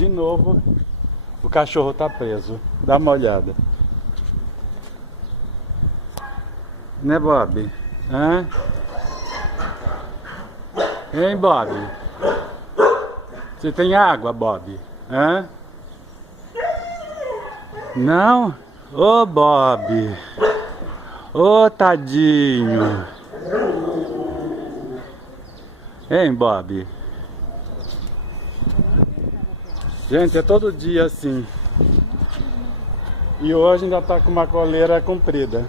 De novo, o cachorro tá preso. Dá uma olhada. Né, Bob? Hã? Hein, Bob? Você tem água, Bob? Hã? Não? Ô, Bob! Ô, tadinho! Hein, Bob? Gente, é todo dia assim. E hoje ainda tá com uma coleira comprida.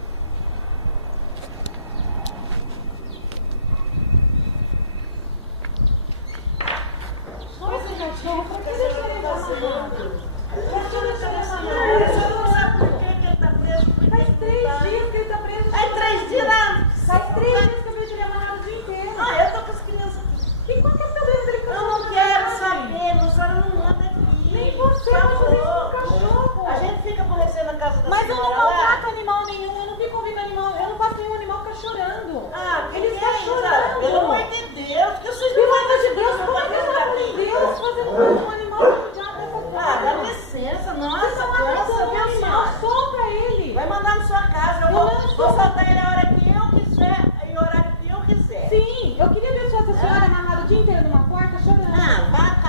Mas eu não maltrato animal nenhum, eu não fico ouvindo animal, eu não faço nenhum animal ficar chorando. Ah, ele está chorando. Pelo amor de Deus, que vocês Pelo amor de Deus, como é que eu vou Deus fazendo um animal que já Ah, dá licença, nossa, cansa, meu animal, solta ele. Vai mandar na sua casa, eu vou soltar ele a hora que eu quiser e a hora que eu quiser. Sim, eu queria ver sua senhora amarrada o dia inteiro numa porta chorando. Ah, vá